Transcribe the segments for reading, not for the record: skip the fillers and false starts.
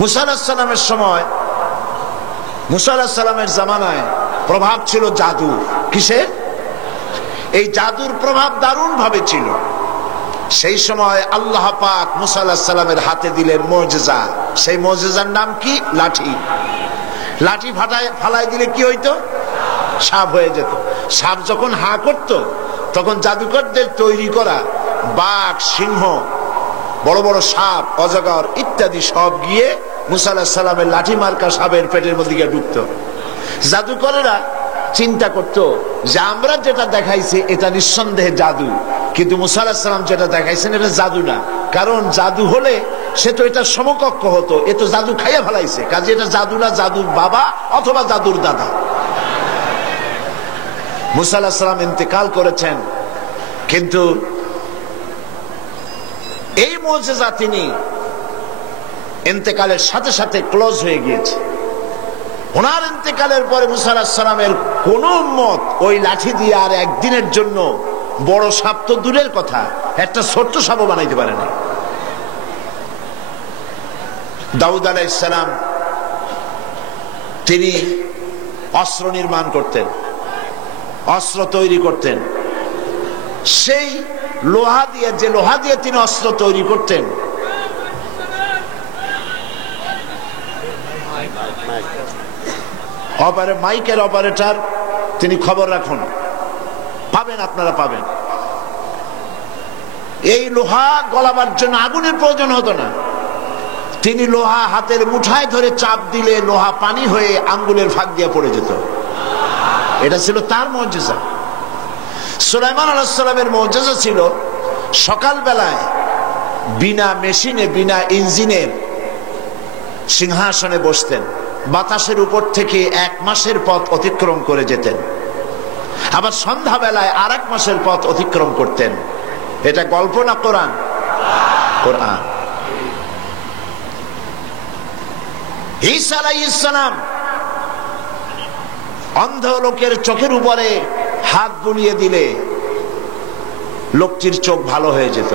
মুসা আলাইহিস সালামের সময়, মুসা আলাইহিস সালামের জামানায় প্রভাব ছিল জাদু। কিসের? এই জাদুর প্রভাব দারুণ ভাবে ছিল। সেই সময় আল্লাহ পাক মুসা আলাইহিস সালামের হাতে দিলেন মুজিজা। সেই মুজিজার নাম কি? লাঠি। লাঠি ফালাই দিলে কি হইতো? সাপ হয়ে যেত। সাপ যখন হা করত, তখন জাদুকরদের তৈরি করা বাঘ, সিংহ, বড় বড় সাপ, অজগর ইত্যাদি সব গিয়ে মুসা আলাইহিস সালামের লাঠি মার্কা সাপের পেটের মধ্যে গিয়ে ঢুকতো। জাদুকরেরা চিন্তা করত যে আমরা যেটা দেখাইছি এটা নিঃসন্দেহে জাদু, কিন্তু মুসা আলাইহিস সালাম যেটা দেখাইছেন এটা জাদু না। কারণ জাদু হলে সে তো এটা সমকক্ষ হতো, এ তো জাদু খাইয়া ফেলাইছে, কাজে এটা জাদু না, জাদুর বাবা অথবা জাদুর দাদা। মুসা আলাইহিস সালাম ইন্তেকাল করেছেন, কিন্তু এই মুজিজা তিনি ইন্তেকালের সাথে সাথে ক্লোজ হয়ে গিয়েছে। ওনার ইন্তেকালের পরে মুসা আলাইহিস সালামের কোন উম্মত ওই লাঠি দিয়ে আর একদিনের জন্য বড় সাপ তো দূরের কথা, একটা ছোট্ট সাপও বানাইতে পারে না। দাউদ আলাইহিস সালাম তিনি অস্ত্র নির্মাণ করতেন, অস্ত্র তৈরি করতেন। সেই লোহা দিয়ে, যে লোহা দিয়ে তিনি অস্ত্র তৈরি করতেন, মাইকের অপারেটর তিনি খবর রাখুন, পাবেন, আপনারা পাবেন। এই লোহা গলাবার জন্য আগুনের প্রয়োজন হতো না। তিনি লোহা হাতের মুঠায় ধরে চাপ দিলে লোহা পানি হয়ে আঙ্গুলের ফাঁক দিয়ে পড়ে যেত। এটা ছিল তার মুজিজা। সুলাইমান আলাইহিস সালামের মুজিজা ছিল সকাল বেলায় বিনা মেশিনে, বিনা ইঞ্জিনের সিংহাসনে বসতেন, বাতাসের উপর থেকে 1 মাসের পথ অতিক্রম করে যেতেন, আবার সন্ধ্যা বেলায় আর 1 মাসের পথ অতিক্রম করতেন। এটা গল্প না কোরআন? কোরআন। ঈসা আলাইহিস সালাম অন্ধ লোকের চোখের উপরে হাত বুলিয়ে দিলে লোকটির চোখ ভালো হয়ে যেত।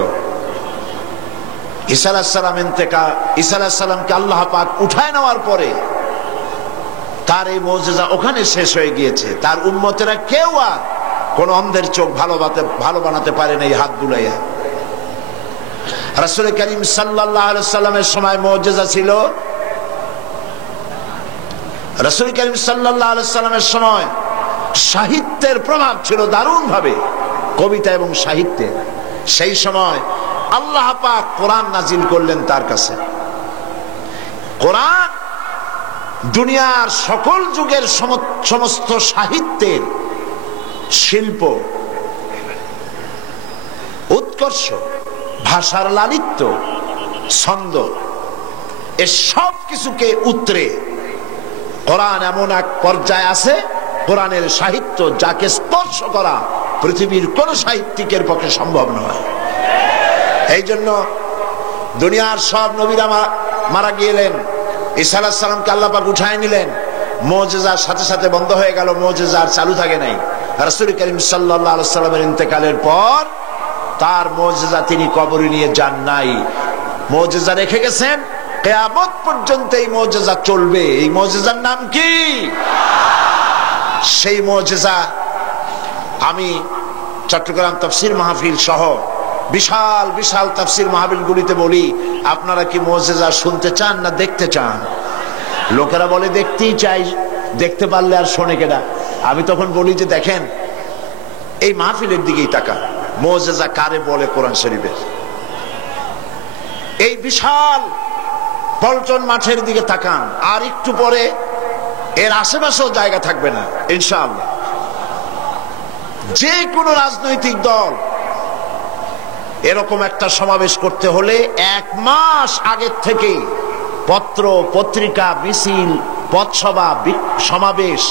ঈসা আলাইহিস সালামকে আল্লাহ পাক উঠায় নেওয়ার পরে তার এই মুজিজা ওখানে শেষ হয়ে গিয়েছে। তার উম্মতেরা কেউ আর কোন অন্ধের চোখ ভালো বানাতে পারে না এই হাত বুলাইয়া। রাসূল করিম সাল্লাল্লাহু আলাইহি ওয়াসাল্লামের সময় মুজিজা ছিল, রাসূল করিম সাল্লাল্লাহু আলাইহি ওয়াসাল্লামের সময় সাহিত্যের প্রভাব ছিল দারুণ ভাবে, কবিতা এবং সাহিত্যে। সেই সময় আল্লাহ পাক কোরআন নাজিল করলেন তার কাছে। কোরআন দুনিয়ার সকল যুগের সমস্ত সাহিত্যের শিল্প, উৎকর্ষ, ভাষার লালিত্য, ছন্দ, এ সব কিছুকে উতরে কোরআন এমন এক পর্যায়ে আছে, কোরআনের সাহিত্য যাকে স্পর্শ করা পৃথিবীর কোন সাহিত্যিকের পক্ষে সম্ভব নয়। এই জন্য দুনিয়ার সব নবীরা মারা গেলেন, ঈসা আলাইহিস সালামকে আল্লাহ পাক উঠায় নিলেন, মুজিজার সাথে সাথে বন্ধ হয়ে গেল, মুজিজা আর চালু থাকে নাই। রাসূল করিম সাল্লাল্লাহু আলাইহি ওয়াসাল্লামের ইন্তেকালের পর তার মুজিজা তিনি কবরে নিয়ে যান নাই, মুজিজা রেখে গেছেন। কিয়ামত পর্যন্ত এই মুজিজা চলবে। এই মুজিজার নাম কি? সেই মুজিজা আমি চট্টগ্রাম তাফসীর মাহফিল সহ বিশাল বিশাল তাফসীর মাহফিলগুলিতে বলি, আপনারা কি মুজিজা শুনতে চান না দেখতে চান? লোকেরা বলে দেখতেই চাই, দেখতে পারলে আর শোনে কেনা। আমি তখন বলি যে দেখেন, এই মাহফিলের দিকেই তাকান, মুজিজা কারে বলে কোরআন শরীফের। এই বিশাল পল্টন মাঠের দিকে তাকান, আর একটু পরে এর আশেপাশেও জায়গা থাকবে না ইনশাআল্লাহ। যে কোনো রাজনৈতিক দল এরকম একটা সমাবেশ করতে হলে 1 মাস আগের থেকে পত্র পত্রিকা, মিছিল, পথসভা, সমাবেশ,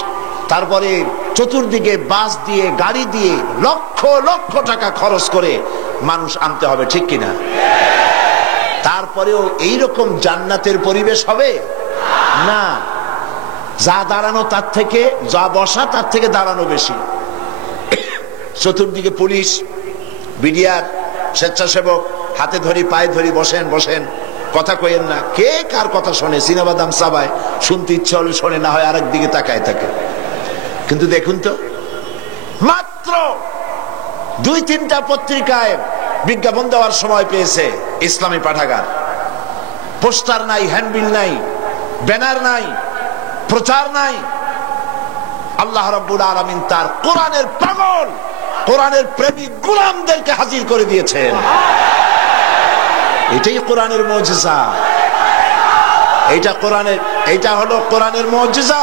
তারপরে চতুর্দিকে বাস দিয়ে, গাড়ি দিয়ে লক্ষ লক্ষ টাকা খরচ করে মানুষ আনতে হবে, ঠিক কিনা? তারপরেও এইরকম জান্নাতের পরিবেশ হবে না। যা দাঁড়ানো তার থেকে, যা বসা তার থেকে দাঁড়ানো বেশি। চতুর্দিকে পুলিশ, বিডিআর, স্বেচ্ছাসেবক, হাতে ধরি পায়ে ধরি, বসেন বসেন, কথা কইেন না, কে কার কথা শোনে? সিনেবাদাম চাবায়, শুনতে ইচ্ছা হলে শোনে, না হয় আরেক দিকে তাকায় থাকে। কিন্তু দেখুন তো, মাত্র 2-3টা পত্রিকায় বিজ্ঞাপন দেওয়ার সময় পেয়েছে ইসলামী পাঠাগার। পোস্টার নাই, হ্যান্ডবিল নাই, ব্যানার নাই, প্রচার নাই। আল্লাহ রাব্বুল আলামিন তার কোরআনের পাগল, কোরআনের প্রেমিক গোলামদেরকে হাজির করে দিয়েছেন। এটাই কোরআনের মুজিজা। এইটা হলো কোরআনের মুজিজা।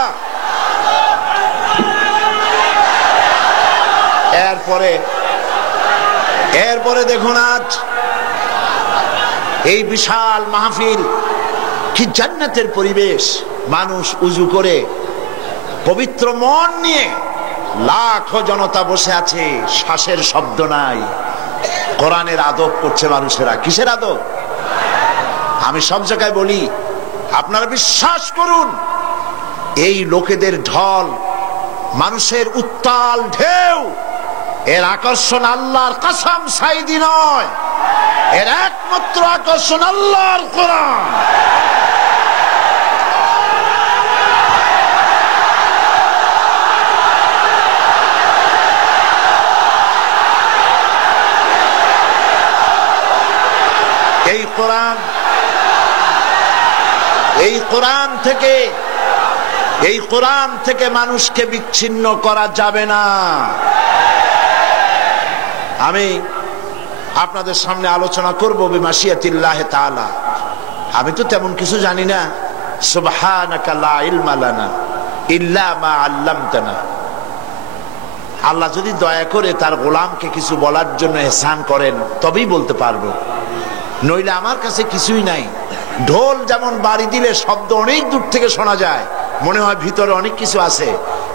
এরপরে দেখুন, আজ এই বিশাল মাহফিল, কি জান্নাতের পরিবেশ। মানুষ উজু করে পবিত্র মন নিয়ে লাখো জনতা বসে আছে, শ্বাসের শব্দ নাই। কোরআনের আদব করছে মানুষেরা। কিসের আদব? আমি সব জায়গায় বলি, আপনারা বিশ্বাস করুন, এই লোকেদের ঢল, মানুষের উত্তাল ঢেউ, এর আকর্ষণ আল্লাহর কসম সাইদি নয়, এর একমাত্র আকর্ষণ আল্লাহর কোরআন। এই কোরআন থেকে মানুষকে বিচ্ছিন্ন করা যাবে না। আমি আপনাদের সামনে আলোচনা করব বিমাশিয়াতিল্লাহ তাআলা। আমি তো তেমন কিছু জানি না। সুবহানাকা লা ইলমা লানা ইল্লা মা আল্লামতানা। আল্লাহ যদি দয়া করে তার গোলামকে কিছু বলার জন্য ইহসান করেন, তবেই বলতে পারবো, নইলে আমার কাছে কিছুই নাই। ঢোল যেমন বাড়ি দিলে শব্দ অনেক দূর থেকে শোনা যায়, মনে হয় ভিতরে অনেক কিছু আছে,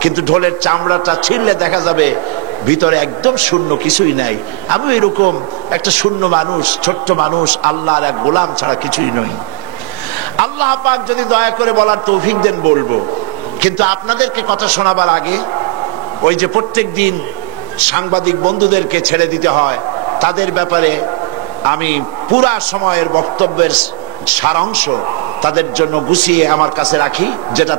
কিন্তু ঢোলের চামড়াটা ছিঁড়লে দেখা যাবে ভিতরে একদম শূন্য, কিছুই নাই। আমি এরকম একটা শূন্য মানুষ, ছোট্ট মানুষ, আল্লাহর এক গোলাম ছাড়া কিছুই নই। আল্লাহ পাক যদি দয়া করে বলার তৌফিক দেন বলবো। কিন্তু আপনাদেরকে কথা শোনাবার আগে, ওই যে প্রত্যেক দিন সাংবাদিক বন্ধুদেরকে ছেড়ে দিতে হয়, তাদের ব্যাপারে আমি পুরা সময়ের বক্তব্যের সারাংশ তাদের জন্য গুছিয়ে আমার কাছে রাখি, যেটা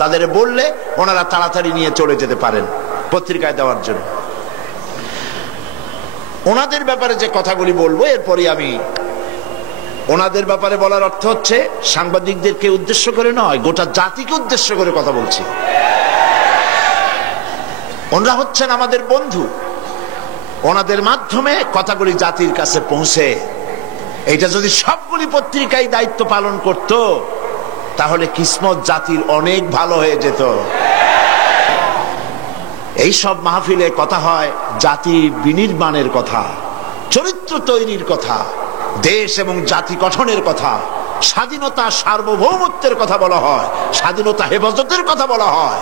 তাদের বললে ওনারা তাড়াতাড়ি নিয়ে চলে যেতে পারেন পত্রিকায় দেওয়ার জন্য। ওনাদের ব্যাপারে যে কথাগুলি বলবো, এরপরই আমি ওনাদের ব্যাপারে বলার অর্থ হচ্ছে সাংবাদিকদেরকে উদ্দেশ্য করে নয়, গোটা জাতিকে উদ্দেশ্য করে কথা বলছি। ওনারা হচ্ছেন আমাদের বন্ধু। ওনাদের মাধ্যমে কথাগুলি জাতির কাছে পৌঁছে। এটা যদি সবগুলি পত্রিকায় দায়িত্ব পালন করত, তাহলে কিসমত জাতির অনেক ভালো হয়ে যেত। এই সব মাহফিলে কথা হয় জাতি বিনির্মাণের কথা, চরিত্র তৈরির কথা, দেশ এবং জাতি গঠনের কথা, স্বাধীনতা সার্বভৌমত্বের কথা বলা হয়, স্বাধীনতা হেফাজতের কথা বলা হয়।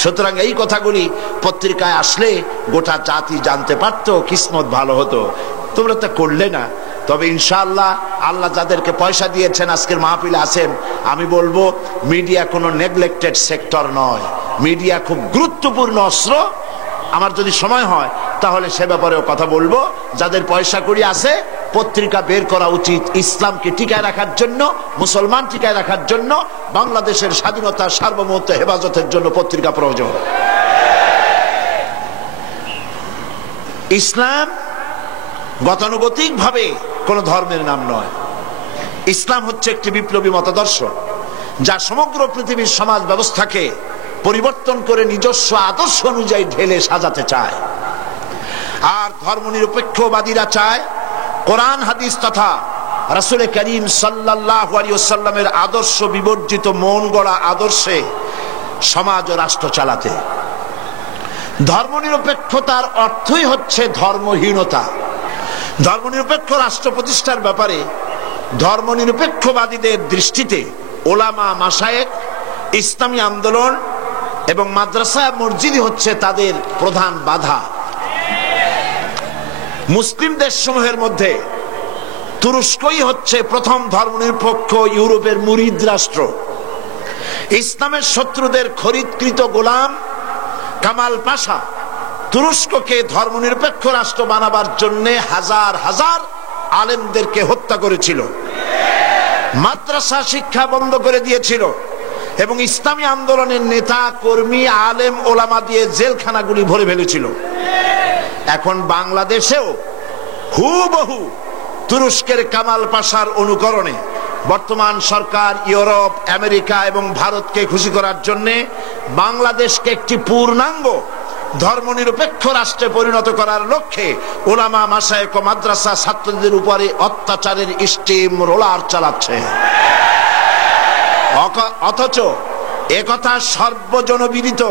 সুতরাং এই কথাগুলি পত্রিকায় আসলে গোটা জাতি জানতে পারত, কিসমত ভালো হতো। তোমরা তা করলে না। তবে ইনশাআল্লাহ আল্লাহ যাদেরকে পয়সা দিয়েছেন আজকের মাহফিলে আছেন, আমি বলবো মিডিয়া কোনো নেগলেক্টেড সেক্টর নয়, মিডিয়া খুব গুরুত্বপূর্ণ অস্ত্র। আমার যদি সময় হয় তাহলে সে ব্যাপারেও কথা বলবো। যাদের পয়সা কড়ি আছে, পত্রিকা বের করা উচিত ইসলামকে টিকায় রাখার জন্য, মুসলমান টিকায় রাখার জন্য, বাংলাদেশের স্বাধীনতা সার্বভৌমত্ব হেফাজতের জন্য পত্রিকা প্রয়োজন। ইসলাম গতানুগতিক ভাবে কোন ধর্মের নাম নয়। ইসলাম হচ্ছে একটি বিপ্লবী মতাদর্শ, যা সমগ্র পৃথিবীর সমাজ ব্যবস্থাকে পরিবর্তন করে নিজস্ব আদর্শ অনুযায়ী ঢেলে সাজাতে চায়। আর ধর্মনিরপেক্ষবাদীরা চায় কোরআন হাদিস তথা রাসূল করিম সাল্লাল্লাহু আলাইহি ওয়াসাল্লামের আদর্শ বিবর্জিত মন গড়া আদর্শে সমাজ ও রাষ্ট্র চালাতে। ধর্মনিরপেক্ষতার অর্থই হচ্ছে ধর্মহীনতা। ধর্মনিরপেক্ষ রাষ্ট্র প্রতিষ্ঠার ব্যাপারে ধর্মনিরপেক্ষবাদীদের দৃষ্টিতে ওলামা, মাশায়েখ, ইসলামী আন্দোলন এবং মাদ্রাসা, মসজিদই হচ্ছে তাদের প্রধান বাধা। মুসলিম দেশসমূহের মধ্যে তুরস্কই হচ্ছে প্রথম ধর্মনিরপেক্ষ ইউরোপের মুরিদ রাষ্ট্র। ইসলামের শত্রুদের খরিদকৃত গোলাম কামাল পাশা তুরস্ককে ধর্মনিরপেক্ষ রাষ্ট্র বানাবার জন্য হাজার হাজার আলেমদেরকে হত্যা করেছিল। মাদ্রাসা শিক্ষা বন্ধ করে দিয়েছিল এবং ইসলামী আন্দোলনের নেতা কর্মী আলেম ওলামা দিয়ে জেলখানাগুলি ভরে ফেলেছিল। এখন বাংলাদেশেও হুবহু তুরস্কের কামাল পাশার অনুকরণে বর্তমান সরকার ইউরোপ, আমেরিকা এবং ভারতকে খুশি করার জন্য বাংলাদেশকে একটি পূর্ণাঙ্গ ধর্মনিরপেক্ষ রাষ্ট্রে পরিণত করার লক্ষ্যে ওলামা, মাশায়েখ ও মাদ্রাসা ছাত্রদের উপরে অত্যাচারের স্টিম রোলার চালাচ্ছে। অথচ একথা সর্বজনবিদিত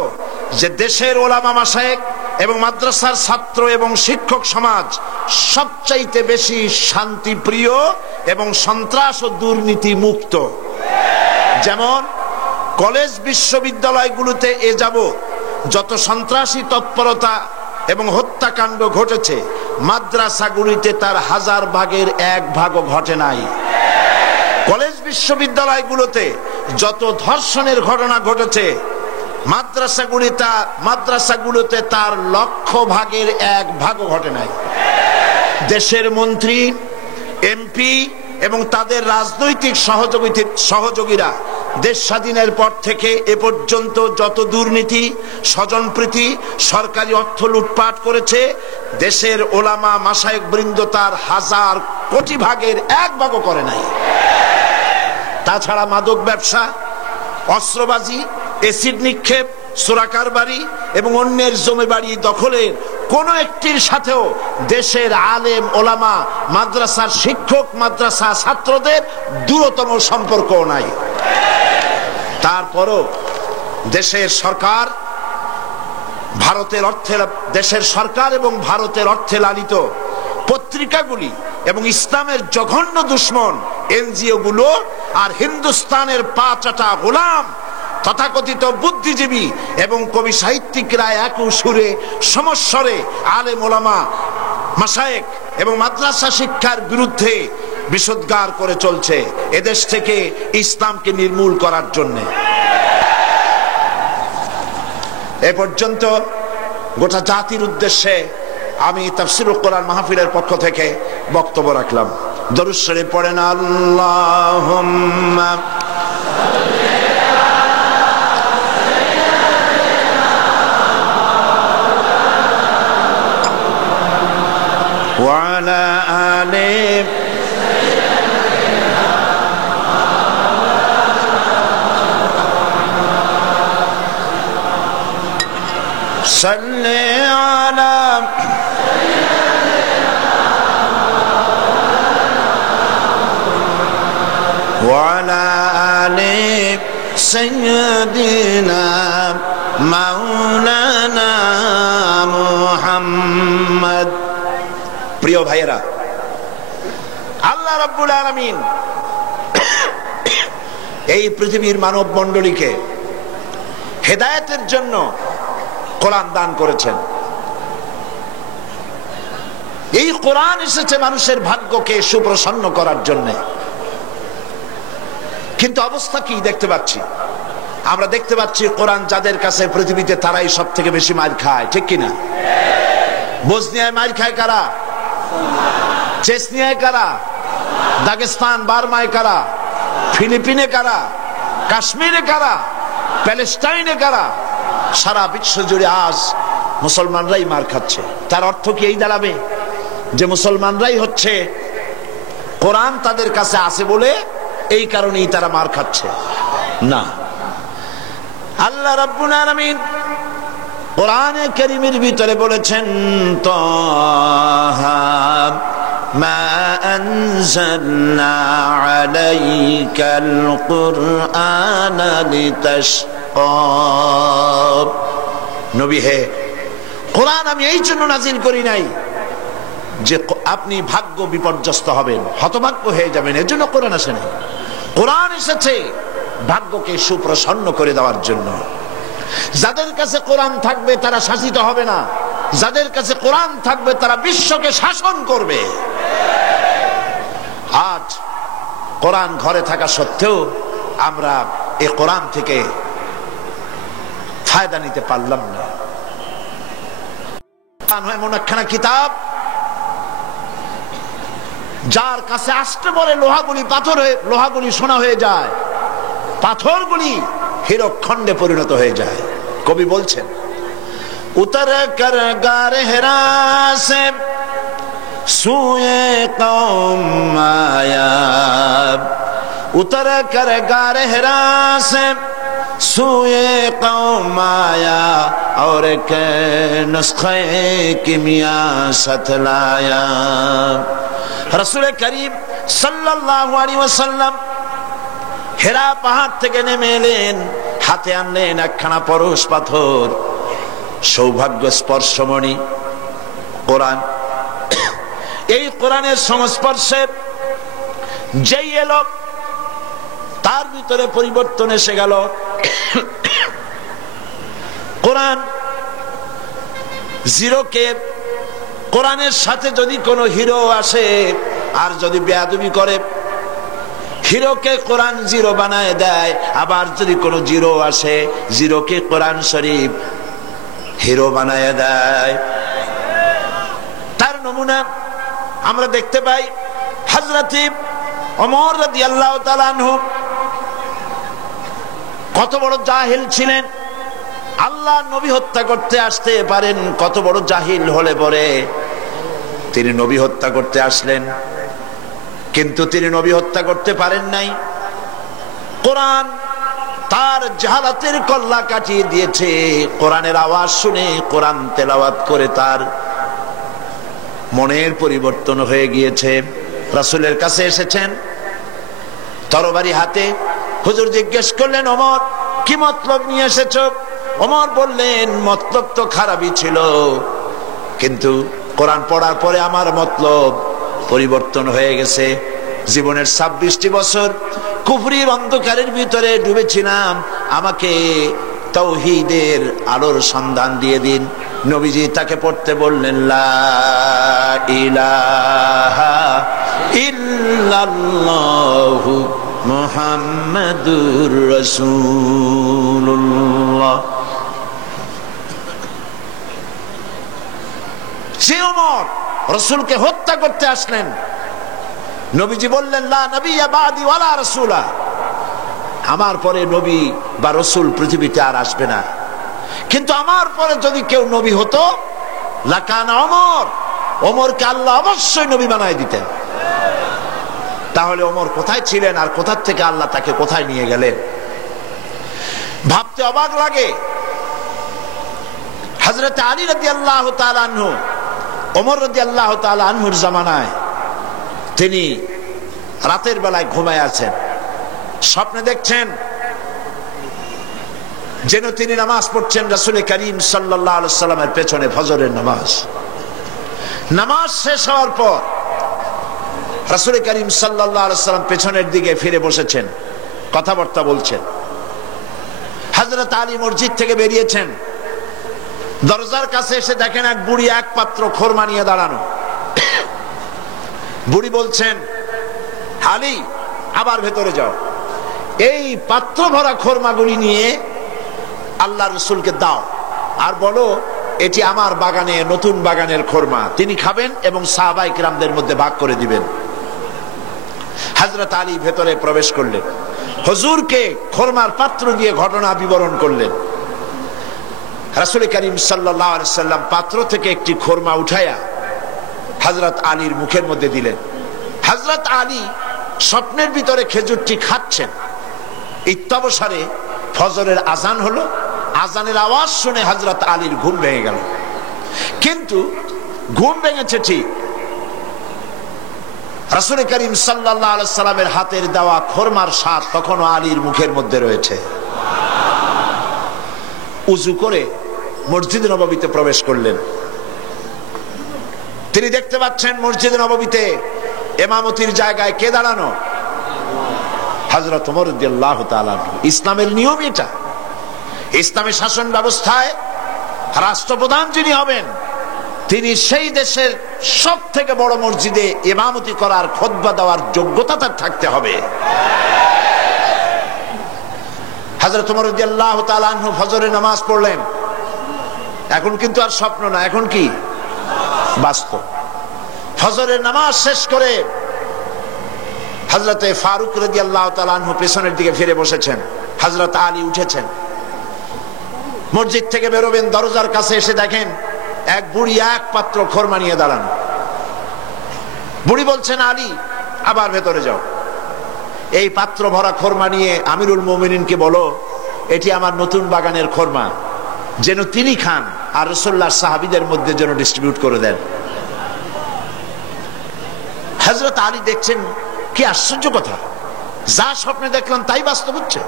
যে দেশের ওলামা, মাশায়েখ এবং মাদ্রাসার ছাত্র এবং শিক্ষক সমাজ সবচাইতে বেশি শান্তিপ্রিয় এবং সন্ত্রাস ও দুর্নীতি মুক্ত। যেমন কলেজ বিশ্ববিদ্যালয়গুলোতে এ যাবৎ যত সন্ত্রাসী তৎপরতা এবং হত্যাকাণ্ড ঘটেছে, মাদ্রাসাগুলিতে তার 1000 ভাগের 1 ভাগও ঘটে নাই। কলেজ বিশ্ববিদ্যালয়গুলোতে যত ধর্ষণের ঘটনা ঘটেছে, মাদ্রাসাগুলোতে তার 1,00,000 ভাগের 1 ভাগও ঘটে নাই। দেশের মন্ত্রী, এমপি এবং তাদের রাজনৈতিক সহযোগীরা দেশ স্বাধীনের পর থেকে এ পর্যন্ত যত দুর্নীতি, স্বজনপ্রীতি, সরকারি অর্থ লুটপাট করেছে, দেশের ওলামা, মাশায়েখ বৃন্দ তার 1000 কোটি ভাগের 1 ভাগও করে নাই। তাছাড়া মাদক ব্যবসা, অস্ত্রবাজি, এসিড নিক্ষেপ, চোরাকারবারি এবং অন্যের জমি বাড়ি দখলের কোন একটির সাথেও দেশের আলেম, ওলামা, মাদ্রাসার শিক্ষক, মাদ্রাসা ছাত্রদের দূরতম সম্পর্ক নাই। তারপরও দেশের সরকার এবং ভারতের অর্থে লালিত পত্রিকাগুলি এবং ইসলামের জঘন্য দুশ্মন এনজিও গুলো আর হিন্দুস্তানের পা চাটা গোলাম তথাকথিত বুদ্ধিজীবী এবং কবি সাহিত্যিকরা এক সুরে সমস্বরে আলেম, ওলামা, মাশায়েখ এবং মাদ্রাসা শিক্ষার বিরুদ্ধে বিষোদ্গার করে চলছে এদেশ থেকে ইসলামকে নির্মূল করার জন্য। এ পর্যন্ত গোটা জাতির উদ্দেশ্যে আমি তাফসীরুল কোরআন মাহফিলের পক্ষ থেকে বক্তব্য রাখলাম। দরুদ শরীফ পড়েন। আল্লাহুম্মা ওয়া আলা আলি সাল্লি আলা وعلى آل سيدنا مولانا محمد। প্রিয় ভাইয়েরা, আল্লাহ রাব্বুল আলামিন এই পৃথিবীর মানব মণ্ডলীকে হেদায়েতের জন্য কোরআন দান করেছেন। এই কোরআন এসেছে মানুষের ভাগ্যকে সুপ্রসন্ন করার জন্য। কিন্তু অবস্থা কি দেখতে পাচ্ছি? আমরা দেখতে পাচ্ছি কোরআন যাদের কাছে পৃথিবীতে তারাই সব থেকে বেশি মার খায়, ঠিক কিনা? বসনিয়ায় মার খায় কারা? চেচনিয়ায় কারা? দাগেস্তান, বার্মায় কারা? ফিলিপিনে কারা? কাশ্মীরে কারা? প্যালেস্টাইনে কারা? সারা বিশ্ব জুড়ে আজ মুসলমানরাই মার খাচ্ছে। তার অর্থ কি এই দাঁড়াবে যে মুসলমানরাই হচ্ছে কোরআন তাদের কাছে আছে বলে এই কারণেই তারা মার খাচ্ছে? না। আল্লাহ রাব্বুল আলামিন কোরআনে কারীমের ভিতরে বলেছেন, তাহা মা আনজালনা আলাইকাল কুরআনা লিতাশকা। নবী হে, কোরআন আমি এই জন্য নাজিল করি নাই যে আপনি ভাগ্য বিপর্যস্ত হবেন, হতভাগ্য হয়ে যাবেন, এর জন্য কোরআন আসে নাই। কোরআন এসেছে ভাগ্যকে সুপ্রসন্ন করে দেওয়ার জন্য। যাদের কাছে কোরআন থাকবে তারা শাসিত হবে না, যাদের কাছে কোরআন থাকবে তারা বিশ্বকে শাসন করবে। আজ কোরআন ঘরে থাকা সত্ত্বেও আমরা এই কোরআন থেকে ফায়দা নিতে পারলাম না। এমন একখানা কিতাব যার কাছে আসতে বলে লোহাগুলি লোহাগুলি সোনা হয়ে যায়, পাথরগুলি হীরকখণ্ডে পরিণত হয়ে যায়। কবি বলছেন, উতর কর গারে হেরা সে সুয়ে কওম আয়া, উতর কর গারে হেরা সে সুয়ে কওম আয়া, और के नुस्खे किमिया सतलाया। रसूल करीम सल्लल्लाहु अलैहि वसल्लम হেরা পাহাড় থেকে নেমে এলেন, হাতে আনলেন একখানা পরশ পাথর, সৌভাগ্য স্পর্শমণি কোরআন। এই কোরআনের সংস্পর্শে যেই এলো তার ভিতরে পরিবর্তন এসে গেল। কোরআন জিরোকে, কোরআনের সাথে যদি কোনো হিরো আসে আর যদি বেয়াদবি করে, হিরোকে কোরআন জিরো বানায় দেয়। আবার যদি কোনো জিরো আসে, জিরোকে কোরআন শরীফ হিরো বানায় দেয়। তার নমুনা আমরা দেখতে পাই হযরত ওমর রাদিয়াল্লাহু তাআলা আনহু কত বড় জাহিল ছিলেন। আল্লাহ নবী হত্যা করতে আসতে পারেন, কত বড় জাহিল হলে পরে তিনি নবী হত্যা করতে আসলেন, কিন্তু তিনি নবী হত্যা করতে পারেন নাই। কোরআন তার জাহালাতের কল্লা কাটিয়ে দিয়েছে। কোরআনের আওয়াজ শুনে, কোরআন তেলাওয়াত করে তার মনের পরিবর্তন হয়ে গিয়েছে। রাসূলের কাছে এসেছেন তরবারি হাতে। হুজুর জিজ্ঞেস করলেন, ওমর কি মতলব নিয়ে এসেছো? ওমর বললেন, মতলব তো খারাপই ছিল, কিন্তু কোরআন পড়ার পরে আমার মতলব পরিবর্তন হয়ে গেছে। জীবনের 26টি বছর কুফরির অন্ধকারের ভিতরে ডুবেছিলাম, আমাকে তাওহীদের আলোর সন্ধান দিয়ে দিন। নবীজি তাকে পড়তে বললেন, লা ইলাহা ইল্লাল্লাহু মুহাম্মাদুর রাসূলুল্লাহ। সে ওমর রাসূলকে হত্যা করতে আসলেন। নবীজি বললেন, লা নবিয়্যা বাদি ওয়ালা রাসূলা, আমার পরে নবী বা রাসূল পৃথিবীতে আর আসবে না, কিন্তু আমার পরে যদি কেউ নবী হতো লাকানা ওমর, ওমরকে আল্লাহ অবশ্যই নবী বানায় দিতেন। তাহলে ওমর কোথায় ছিলেন আর কোথা থেকে আল্লাহ তাকে কোথায় নিয়ে গেলেন? ভাবতে অবাক লাগে। হযরত আলী রাদিয়াল্লাহু তাআলা আনহু, ওমর রাদিয়াল্লাহু তাআলা আনহুর জামানায় তিনি রাতের বেলায় ঘুমায় আছেন, স্বপ্নে দেখছেন যেন তিনি নামাজ পড়ছেন রাসূল করিম সাল্লাল্লাহু আলাইহি ওয়াসাল্লামের পেছনে, ফজরের নামাজ। নামাজ শেষ হওয়ার পর রাসূল করিম সাল্লাল্লাহু আলাইহি ওয়াসাল্লাম পেছনের দিকে ফিরে বসেছেন, কথাবার্তা বলছেন। হযরত আলী মসজিদ থেকে বেরিয়েছেন, দরজার কাছে এসে দেখেন এক বুড়ি এক পাত্র খোরমা নিয়ে দাঁড়ানো। বুড়ি বলছেন, আলী আবার ভেতরে যাও, এই পাত্র ভরা খোরমাগুলি নিয়ে আল্লাহ রাসূলকে দাও আর বলো এটি আমার বাগানে, নতুন বাগানের খোরমা, তিনি খাবেন এবং সাহাবায়ে কিরামদের মধ্যে ভাগ করে দিবেন। হযরত আলী ভেতরে প্রবেশ করলেন, হুজুরকে খোরমার পাত্র দিয়ে ঘটনা বিবরণ করলেন। রাসূল করিম সাল্লাল্লাহু আলাইহি সাল্লাম পাত্র থেকে একটি খোরমা উঠায়া হযরত আলীর মুখের মধ্যে দিলেন। হযরত আলী স্বপ্নের ভিতরে খেজুরটি খাচ্ছেন। ইত্যাবসারে ফজরের আজান হলো। আজানের আওয়াজ শুনে হযরত আলীর ঘুম ভেঙে গেল। কিন্তু ঘুম ভেঙেছে ঠিক, রাসূল করিম সাল্লাল্লাহু আলাইহি সাল্লামের হাতের দেওয়া খোরমার স্বাদ তখনও আলীর মুখের মধ্যে রয়েছে। উযু করে মসজিদ নববীতে প্রবেশ করলেন। তিনি দেখতে পাচ্ছেন মসজিদ নববীতে ইমামতির জায়গায় কে দাঁড়ানো? হযরত ওমর রাদিয়াল্লাহু তাআলা। ইসলামের নিয়ম এটা। ইসলামী শাসন ব্যবস্থায় রাষ্ট্রপ্রধান যিনি হবেন তিনি সেই দেশের সব থেকে বড় মসজিদে ইমামতি করার, খুতবা দেওয়ার যোগ্যতা তার থাকতে হবে। হযরত ওমর রাদিয়াল্লাহু তাআলা আনহু ফজরের নামাজ পড়লেন। এখন কিন্তু আর স্বপ্ন না, এখন কি বাস্তব। ফজরের নামাজ শেষ করে হযরতে ফারুক রাদিয়াল্লাহু তাআলা আনহু পেছনের দিকে ফিরে বসেছেন, হযরত আলী উঠেছেন। মসজিদ থেকে বেরোবেন, দরজার কাছে এসে দেখেন এক বুড়ি এক পাত্র খরমা নিয়ে দাঁড়ানো। বুড়ি বলছেন, আলী আবার ভেতরে যাও, এই পাত্র ভরা খরমা নিয়ে আমিরুল মুমিনিনকে বলো এটি আমার নতুন বাগানের খরমা, যেন তিনি খান আর রাসূলুল্লাহর সাহাবীদের মধ্যে যেন ডিস্ট্রিবিউট করে দেন। হযরত আলী দেখছেন কি আশ্চর্য কথা, যা স্বপ্নে দেখলাম তাই বাস্তব হচ্ছে।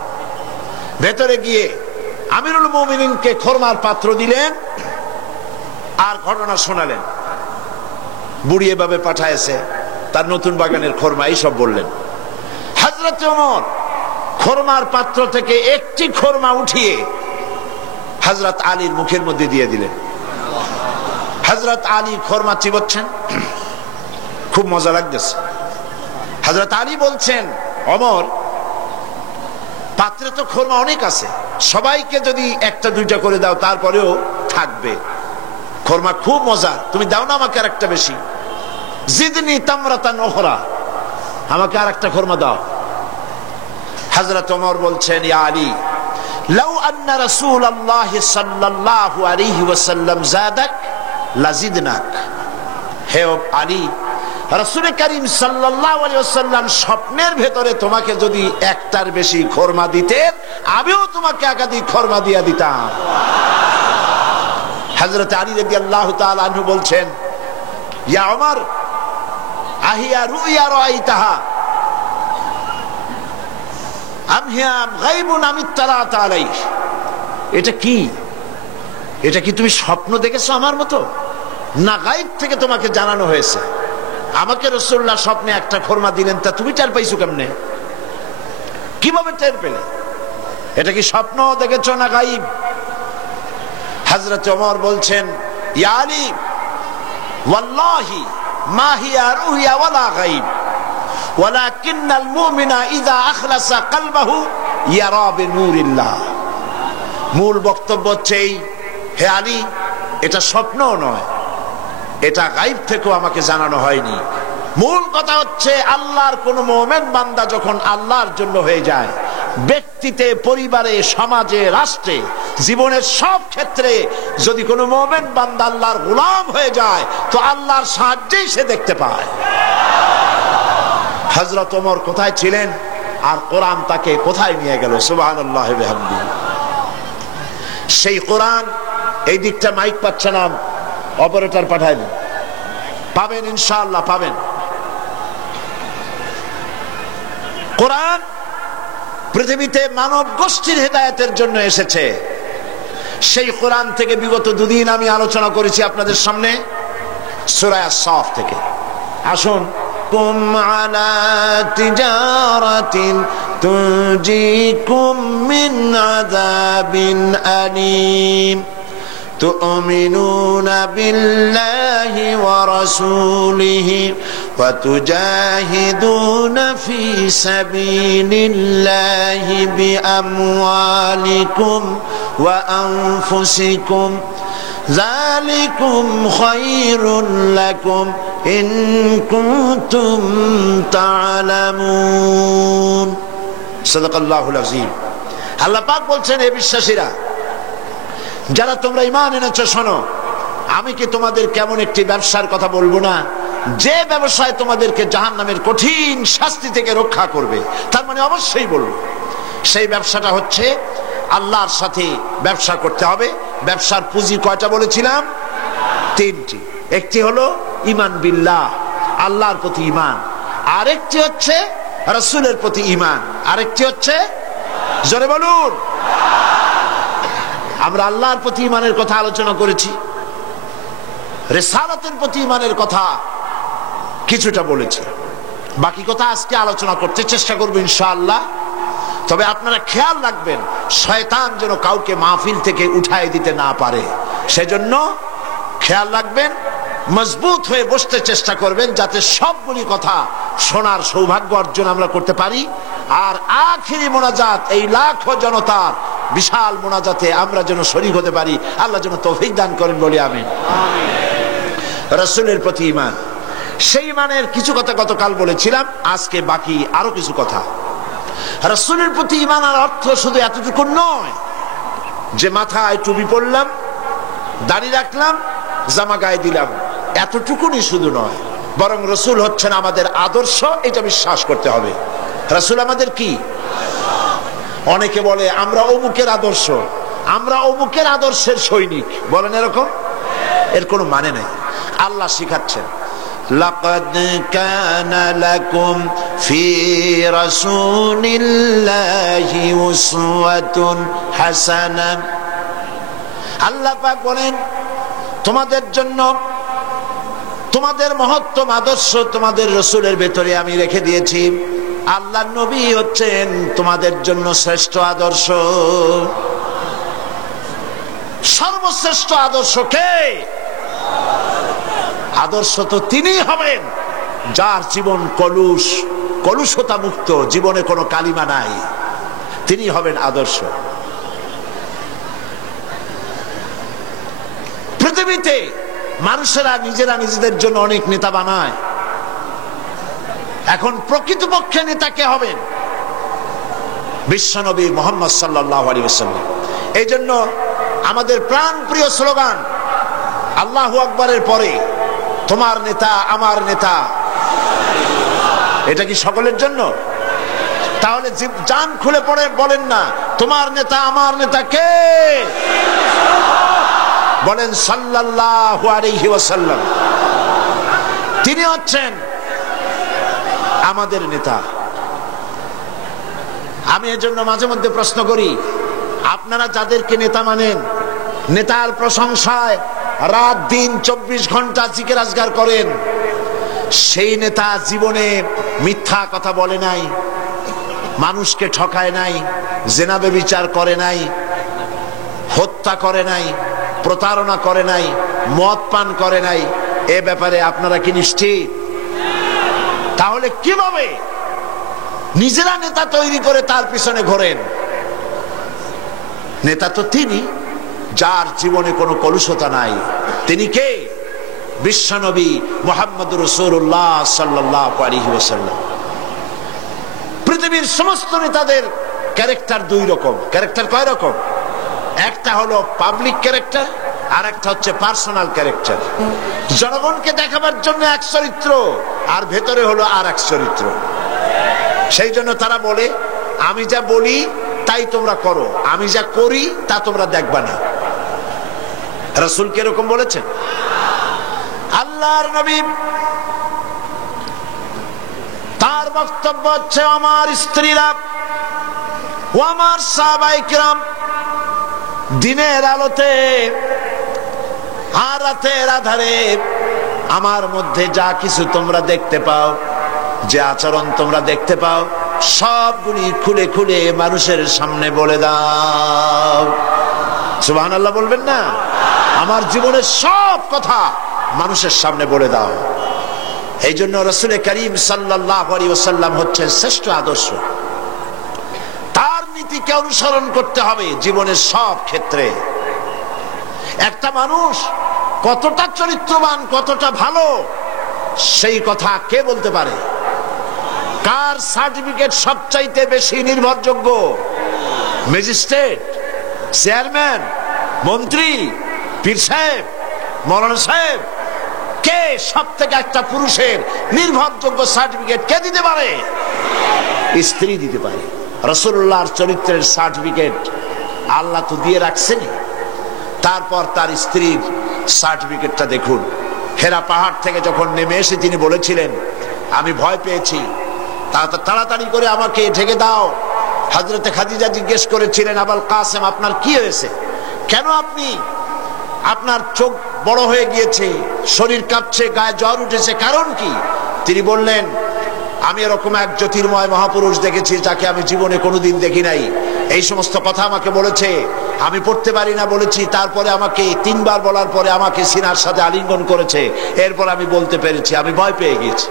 ভেতরে গিয়ে আমিরুল মুমিনিনকে খরমার পাত্র দিলেন আর ঘটনা শোনালেন। বুড়ি এভাবে পাঠায়েছে তার নতুন বাগানের খরমা, এই সব বললেন। হযরত ওমর খরমার পাত্র থেকে একটি খরমা উঠিয়ে হযরত আলীর মুখের মধ্যে দিয়ে দিলেন। হযরত আলী খরমা চিবোচ্ছেন, খুব মজা লাগতেছে। হযরত আলী বলছেন, ওমর পাত্রে তো খরমা অনেক আছে, সবাইকে যদি একটা দুইটা করে দাও তারপরেও থাকবে, খরমা খুব মজা, তুমি দাও না আমাকে আরেকটা বেশি। জিদনি তামরাতান উখরা, আমাকে আরেকটা খরমা দাও। হযরত ওমর বলছেন, ইয়া আলী লাউ আন্না রাসূলুল্লাহ সাল্লাল্লাহু আলাইহি ওয়াসাল্লাম যাদাক লাজিদনাক। হে আলী, রাসূল করিম সাল্লাল্লাহু আলাইহি ওয়াসাল্লাম স্বপ্নের ভেতরে তোমাকে যদি একটার বেশি খরমা দিতেন, আমিও তোমাকে একাধিক খরমা দিয়ে দিতাম। হযরত আলী রাদিয়াল্লাহু তাআলা আনহু বলছেন, ইয়া ওমর আহিয়া রুইয়া রাআইতাহা আম হিয়া গায়বুন আম ইত্তালাত আলাইহি। এটা কি, এটা কি তুমি স্বপ্ন দেখেছো আমার মতো, না গায়ব থেকে তোমাকে জানানো হয়েছে? আমাকে রাসূলুল্লাহ স্বপ্নে একটা খরমা দিলেন, তা তুমি টের পাইছো কেমনে, কিভাবে টের পেলে? এটা কি স্বপ্ন দেখেছো না গায়ব? হযরত ওমর বলছেন, ইয়া আলী ওয়াল্লাহি মা হিয়া রুইয়া ওয়ালা গায়ব ওয়ালাকিন্নাল মুমিনা ইযা আখলাসা কলবাহু ইয়ারা বিনূরিল্লাহ। মূল বক্তব্য হচ্ছে এই, হে আলী এটা স্বপ্নও নয়, এটা গায়ব থেকেও আমাকে জানানো হয়নি। মূল কথা হচ্ছে আল্লাহর কোন মুমিন বান্দা যখন আল্লাহর জন্য হয়ে যায়, ব্যক্তিতে, পরিবারে, সমাজে, রাষ্ট্রে, জীবনের সব ক্ষেত্রে যদি কোনো মুমিন বান্দা আল্লাহর গোলাম হয়ে যায়, তো আল্লাহর সাহায্যেই সে দেখতে পায়। হযরত ওমর কোথায় ছিলেন আর কোরআন তাকে কোথায় নিয়ে গেল, সুবহানাল্লাহি ওয়া বিহামদিহি। সেই কোরআন, এই দিকটা মাইক পাচ্ছে না, অপারেটর পাঠায় দিন, পাবেন ইনশাআল্লাহ পাবেন। কোরআন পৃথিবীতে মানব গোষ্ঠীর হেদায়েতের জন্য এসেছে। সেই কোরআন থেকে বিগত দুদিন আমি আলোচনা করেছি আপনাদের সামনে সূরা আস-সাফ থেকে। আসুন, কুম আলা তিজারাতিন তুনজিকুম মিন আযাবিন আলীম তুমিনুনা বিল্লাহি ওয়া রাসূলিহি ওয়া তুজাহিদুনা ফি সাবিলিল্লাহি বিআমওয়ালিকুম ওয়া আনফুসিকুম যালিকুম খায়রুল লাকুম ইন কুনতুম তা'লামুন। সাদাকাল্লাহুল আযীম। আল্লাহ পাক বলছেন, হে বিশ্বাসীরা, যারা তোমরা ঈমান এনেছো, শোনো, আমি কি তোমাদের কেমন একটি ব্যবসার কথা বলবো না, যে ব্যবসায় তোমাদেরকে জাহান্নামের কঠিন শাস্তি থেকে রক্ষা করবে? তার মানে অবশ্যই বলবো, সেই ব্যবসাটা হচ্ছে আল্লাহর সাথে ব্যবসা করতে হবে। ব্যবসার পুঁজি কয়টা বলেছিলাম? তিনটি। একটি হলো ঈমান বিল্লাহ, আল্লাহর প্রতি ঈমান, আরেকটি হচ্ছে রাসূলের প্রতি ঈমান, আরেকটি হচ্ছে, জোরে বলুন, আমরা আল্লাহর প্রতি ঈমানের কথা আলোচনা করেছি, রিসালাতের প্রতি ঈমানের কথা কিছুটা বলেছি, বাকি কথা আজকে আলোচনা করতে চেষ্টা করব ইনশাআল্লাহ। তবে আপনারা খেয়াল রাখবেন, শয়তান যেন কাউকে মাহফিল থেকে উঠায় দিতে না পারে, সেজন্য খেয়াল রাখবেন, মজবুত হয়ে বসতে চেষ্টা করবেন, যাতে সবগুলি কথা শোনার সৌভাগ্য অর্জন আমরা করতে পারি। আর আখিরি মোনাজাত, এই লাখো জনতার বিশাল মোনাজাতে আমরা যেন শরীক হতে পারি। আল্লাহ যেন তৌফিক দান করেন, বলি আমিন। রাসূলের প্রতি ঈমান, সেই ইমানের কিছু কথা গতকাল বলেছিলাম, আজকে বাকি আরো কিছু কথা। রাসূলের প্রতি ইমানের অর্থ শুধু এতটুকু নয় যে মাথায় টুপি পরলাম, দাড়ি রাখলাম, জামা গায়ে দিলাম, এতটুকুনি শুধু নয়, বরং রাসূল হচ্ছেন আমাদের আদর্শ, এটা বিশ্বাস করতে হবে। রাসূল আমাদের কি? অনেকে বলে আমরা অমুকের আদর্শ, আমরা অমুকের আদর্শের সৈনিক, বলেন এরকম? এর কোনো মানে নেই। আল্লাহ শিখাচ্ছেন, লাকাদ কানা লাকুম ফি রাসূলিল্লাহি উসওয়াতুন হাসানাহ। আল্লাহ পাক বলেন তোমাদের জন্য তোমাদের মহত্তম আদর্শ তোমাদের রাসূলের ভেতরে আমি রেখে দিয়েছি। আল্লাহর নবী হচ্ছেন তোমাদের জন্য শ্রেষ্ঠ আদর্শ। সর্বশ্রেষ্ঠ আদর্শ কে? আদর্শ তো তিনিই হবেন যার জীবন কলুষতা মুক্ত, জীবনে কোনো কালিমা নাই, তিনি হবেন আদর্শ। পৃথিবীতে মানুষেরা নিজেরা নিজেদের জন্য অনেক নেতা বানায়। এখন প্রকৃতপক্ষে নেতা কে হবেন? বিশ্বনবী মুহাম্মদ সাল্লাল্লাহু আলাইহি ওয়াসাল্লাম। এই জন্য আমাদের প্রাণ প্রিয় স্লোগান আল্লাহু আকবারের পরে তোমার নেতা আমার নেতা, এটা কি সকলের জন্য? তাহলে জান খুলে পড়ে বলেন না তোমার নেতা আমার নেতা কে? বলেন সাল্লাল্লাহু আলাইহি ওয়াসাল্লাম। তিনি হচ্ছেন আমাদের নেতা। আমি এর জন্য মাঝে মধ্যে প্রশ্ন করি, আপনারা যাদেরকে নেতা মানেন, নেতার প্রশংসায় রাত দিন 24 ঘন্টা জিকির আজগার করেন, সেই নেতা জীবনে মিথ্যা কথা বলে নাই, মানুষকে ঠকায় নাই, জেনা ব্যভিচার করে নাই, হত্যা করে নাই, প্রতারণা করে নাই, মদ পান করে নাই, এ ব্যাপারে আপনারা কি নিশ্চিত? তাহলে কিভাবে নিজেরা নেতা তৈরি করে তার পিছনে ঘোরেন? নেতা তো তিনি যার জীবনে কোনো কলুষতা নাই। তিনি কে? বিশ্বনবী মুহাম্মদুর রাসূলুল্লাহ সাল্লাল্লাহু আলাইহি ওয়াসাল্লাম। পৃথিবীর সমস্ত নেতাদের ক্যারেক্টার দুই রকম। ক্যারেক্টার কয় রকম? একটা হলো পাবলিক ক্যারেক্টার, আর একটা হচ্ছে পার্সোনাল ক্যারেক্টার। জনগণকে দেখাবার জন্য এক চরিত্র, আর ভেতরে হলো আর এক চরিত্র। সেই জন্য তারা বলে আমি যা বলি তাই তোমরা করো, আমি যা করি তা তোমরা দেখবা না। রাসূল কি এরকম বলেছেন? আল্লাহর নবী তার বক্তব্য হচ্ছে আমার স্ত্রীরা ও আমার সাহাবায়ে কিরাম দিনের আলোতে আর রাতের আধারে আমার মধ্যে যা কিছু তোমরা দেখতে পাও, যে আচরণ তোমরা দেখতে পাও, সবগুলি খুলে খুলে মানুষের সামনে বলে দাও। সুবহানাল্লাহ বলবেন না? আমার জীবনের সব কথা মানুষের সামনে বলে দাও। এই জন্য রাসূল করিম সাল্লাল্লাহু আলাইহি ওয়াসাল্লাম হচ্ছেন শ্রেষ্ঠ আদর্শ। তার নীতিকে অনুসরণ করতে হবে জীবনের সব ক্ষেত্রে। একটা মানুষ কতটা চরিত্রবান, কতটা ভালো, সেই কথা কে বলতে পারে? কার সার্টিফিকেট সবচাইতে বেশি নির্ভরযোগ্য? ম্যাজিস্ট্রেট, চেয়ারম্যান, মন্ত্রী, পীর সাহেব, মৌলানা সাহেব? কে সব থেকে একটা পুরুষের নির্ভরযোগ্য সার্টিফিকেট কে দিতে পারে? স্ত্রী দিতে পারে। রাসূলুল্লাহর চরিত্রের সার্টিফিকেট আল্লাহ তো দিয়ে রাখছেন। তারপর তার স্ত্রীর সার্টিফিকেটটা দেখুন। হেরা পাহাড় থেকে যখন নেমে এসে তিনি বলেছিলেন আমি ভয় পেয়েছি, তাড়াতাড়ি করে আমাকে ঢেকে দাও। হযরতে খাদিজা জিজ্ঞেস করেছিলেন আবুল কাসেম আপনার কি হয়েছে? কেন আপনি, আপনার চোখ বড় হয়ে গিয়েছে, শরীর কাঁপছে, গায়ে জ্বর উঠেছে, কারণ কি? তিনি বললেন আমি এরকম এক জ্যোতির্ময় মহাপুরুষ দেখেছি যাকে আমি জীবনে কোনোদিন দেখি নাই। এই সমস্ত কথা আমাকে বলেছে, আমি পড়তে পারি না বলেছি, তারপরে আমাকে 3 বার বলার পরে আমাকে সিনার সাথে আলিঙ্গন করেছে, এরপর আমি বলতে পেরেছি, আমি ভয় পেয়ে গিয়েছি।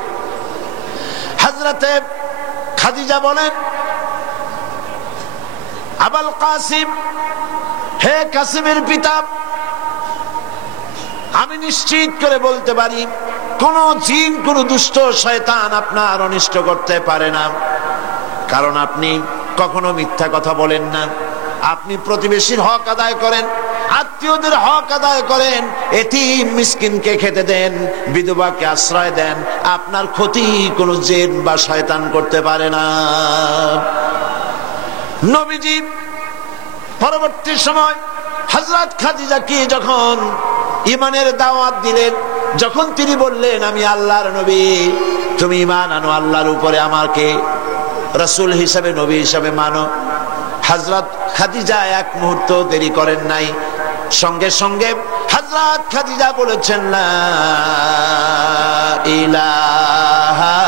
হযরতে খাদিজা বলেন আবুল কাসিম, হে কাসিমের পিতা, আমি নিশ্চিত করে বলতে পারি কোন জিন, কোন দুষ্ট শয়তান আপনার অনিষ্ট করতে পারে না, কারণ আপনি কখনো মিথ্যা কথা বলেন না। আপনি প্রতিবেশীর হক আদায় করেন, আত্মীয়দের হক আদায় করেন, এতিম মিসকিনকে খেতে দেন, বিধবাকে আশ্রয় দেন। আপনার ক্ষতি কোনো জিন বা শয়তান করতে পারে না। নবীজি পরবর্তী সময় হযরত খাদিজাকে যখন ঈমানের দাওয়াত দিলেন, যখন তিনি বললেন আমি আল্লাহর নবী, তুমি ঈমান আনো আল্লাহর উপরে, আমাকে রাসূল হিসেবে নবী হিসেবে মানো, হযরত খাদিজা এক মুহূর্ত দেরি করেন নাই, সঙ্গে সঙ্গে হযরত খাদিজা বলেছেন লা ইলাহা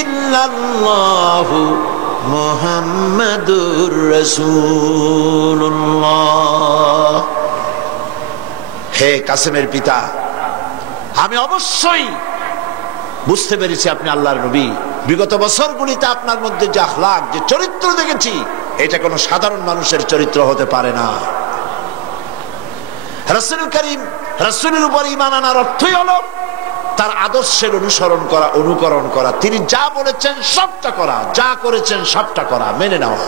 ইল্লাল্লাহু মুহাম্মাদুর রাসূলুল্লাহ। হে কাসেমের পিতা, আমি অবশ্যই বুঝতে পেরেছি আপনি আল্লাহর নবী। বিগত বছরগুলিতে আপনার মধ্যে যে আখলাক, যে চরিত্র দেখেছি, এটা কোনো সাধারণ মানুষের চরিত্র হতে পারে না। রাসূল করিম রাসূলের উপর ঈমান আনার অর্থই হলো তার আদর্শের অনুসরণ করা, অনুকরণ করা, তিনি যা বলেছেন সবটা করা, যা করেছেন সবটা করা, মেনে নেওয়া।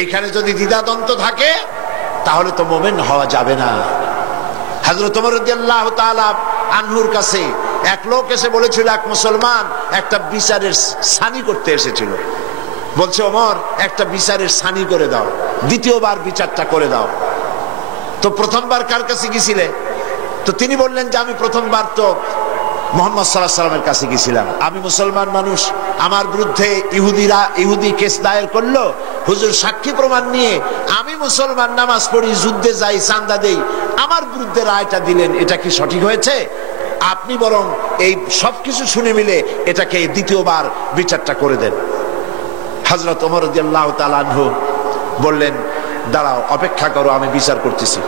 এইখানে যদি দ্বিধাদ্বন্দ্ব থাকে তাহলে তো মুমিন হওয়া যাবে না। হযরত ওমর রাদিয়াল্লাহু তাআলা আনহুর কাছে এক লোক এসে বলেছিল, এক মুসলমান একটা বিচারের সানি করতে এসেছিল, বলছে ওমর একটা বিচারের সানি করে দাও, দ্বিতীয়বার বিচারটা করে দাও। তো প্রথমবার কার কাছে গিয়েছিলে? তো তিনি বললেন যে আমি প্রথমবার তো মুহাম্মদ সাল্লাল্লাহু আলাইহি ওয়াসাল্লামের কাছে গিয়েছিলাম, আমি মুসলমান মানুষ, আমার বিরুদ্ধে ইহুদি কেস দায়ের করলো, হুজুর সাক্ষী প্রমাণ নিয়ে আমি মুসলমান, নামাজ পড়ি, যুদ্ধে যাই, চাঁদা দেই, আমার বিরুদ্ধে রায়টা দিলেন, এটা কি সঠিক হয়েছে? আপনি বরং এই সবকিছু শুনে মিলে এটাকে দ্বিতীয়বার বিচারটা করে দেন। হযরত ওমর রাদিয়াল্লাহু তাআলা আনহু বললেন দাঁড়াও, অপেক্ষা করো, আমি বিচার করতেছি।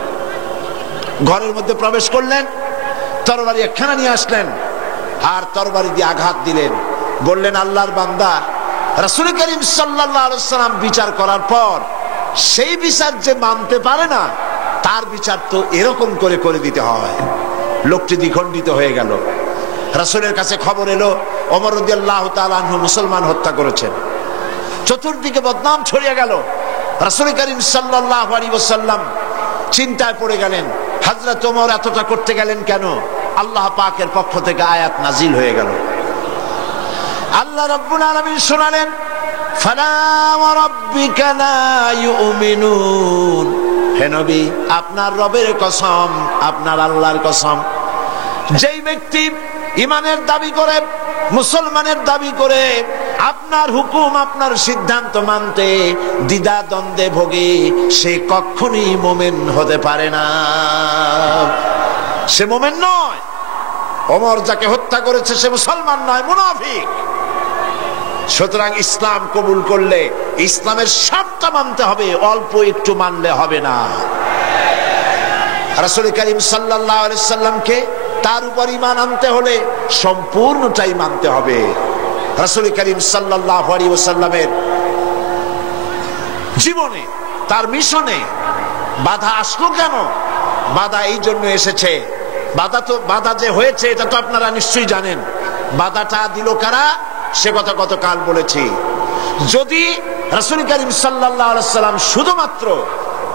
ঘরের মধ্যে প্রবেশ করলেন, তরবারি একখানা নিয়ে আসলেন, আর তরবারি দিয়ে আঘাত দিলেন। বললেন আল্লাহর বান্দা, রাসূল করিম সাল্লাল্লাহু আলাইহি ওয়াসাল্লাম বিচার করার পর সেই বিচার যে মানতে পারে না, তার বিচার তো এরকম করে করে দিতে হয়। লোকটি দ্বিখণ্ডিত হয়ে গেল। রাসূলের কাছে খবর এলো ওমর রাদিয়াল্লাহু তাআলা আনহু মুসলমান হত্যা করেছেন। চতুর্দিকে বদনাম ছড়িয়ে গেল। রাসূল করিম সাল্লাল্লাহু আলাইহি ওয়াসাল্লাম চিন্তায় পড়ে গেলেন, হযরত ওমর এতটা করতে গেলেন কেন? আল্লাহ পাকের পক্ষ থেকে আয়াত নাজিল হয়ে গেল। আল্লাহ রাব্বুল আলামিন শোনালেন, ফালা ওয়া রাব্বিকা লা ইউমিনুন, হে নবী আপনার রবের কসম, আপনার আল্লাহর কসম, যেই ব্যক্তি ঈমানের দাবি করে, মুসলমানের দাবি করে, আপনার হুকুম, আপনার সিদ্ধান্ত মানতে দ্বিধা দ্বন্দ্বে ভোগে, সে কখনোই মুমিন হতে পারে না, সে মুমিন নয়। ওমর যাকে হত্যা করেছে সে মুসলমান নয়, মুনাফিক। সুতরাং ইসলাম কবুল করলে ইসলামের সবটা মানতে হবে, অল্প একটু মানলে হবে না। রাসূল করিম সাল্লাল্লাহু আলাইহি সাল্লামকে তার উপর ঈমান আনতে হলে সম্পূর্ণটাই মানতে হবে। রাসূল করিম সাল্লাল্লাহু আলাইহি ওয়াসাল্লামের জীবনে, তার মিশনে বাধা আসলো কেন? বাধা এই জন্য এসেছে, বাধা যে হয়েছে এটা তো আপনারা নিশ্চয়ই জানেন। বাধাটা দিল কারা? সে কথা গতকাল বলেছি। যদি রাসূল করিম সাল্লাল্লাহু আলাইহি ওয়াসাল্লাম শুধুমাত্র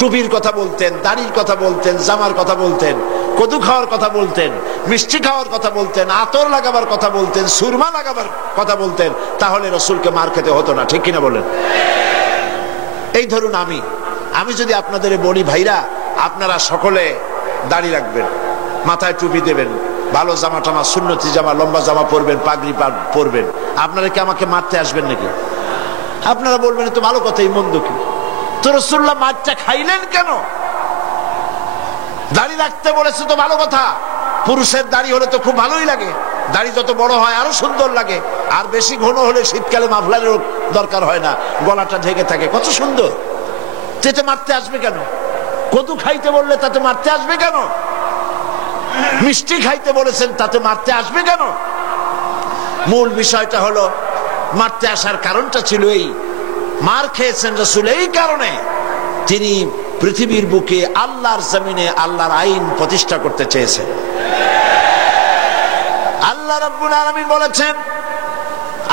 টুপির কথা বলতেন, দাড়ির কথা বলতেন, জামার কথা বলতেন, কদু খাওয়ার কথা বলতেন, মিষ্টি খাওয়ার কথা বলতেন, আতর লাগাবার কথা বলতেন, সুরমা লাগাবার কথা বলতেন, তাহলে রাসূলকে মার খেতে হতো না, ঠিক কিনা বলেন? এই ধরুন আমি যদি আপনাদের বলি, ভাইরা আপনারা সকলে দাড়ি রাখবেন, মাথায় টুপি দেবেন, ভালো জামা টামা, সুন্নতি জামা, লম্বা জামা পরবেন, পাগড়ি পরবেন, আপনারা কি আমাকে মারতে আসবেন নাকি? আপনারা বলবেন তো ভালো কথা, এই মন্দ কি? তো রাসূলুল্লাহ মারটা খাইলেন কেন? দাড়ি রাখতে বলেছে তো ভালো কথা। পুরুষের দাড়ি হলে তো খুব ভালোই লাগে, দাড়ি যত বড় হয় আরো সুন্দর লাগে, আর বেশি ঘন হলে শীতকালে মাফলারের দরকার হয় না, গলাটা ঢেকে থাকে, কত সুন্দর। তেতে মারতে আসবে কেন? কদু খাইতে বললে তাতে মারতে আসবে কেন? মিষ্টি খাইতে বলেছেন তাতে মারতে আসবে কেন? মূল বিষয়টা হলো, মারতে আসার কারণটা ছিল এই, মার খেয়েছেন রাসূল এই কারণে, তিনি পৃথিবীর বুকে আল্লাহর জমিনে আল্লাহর আইন প্রতিষ্ঠা করতে চেয়েছেন। আল্লাহ রাব্বুল আলামিন বলেছেন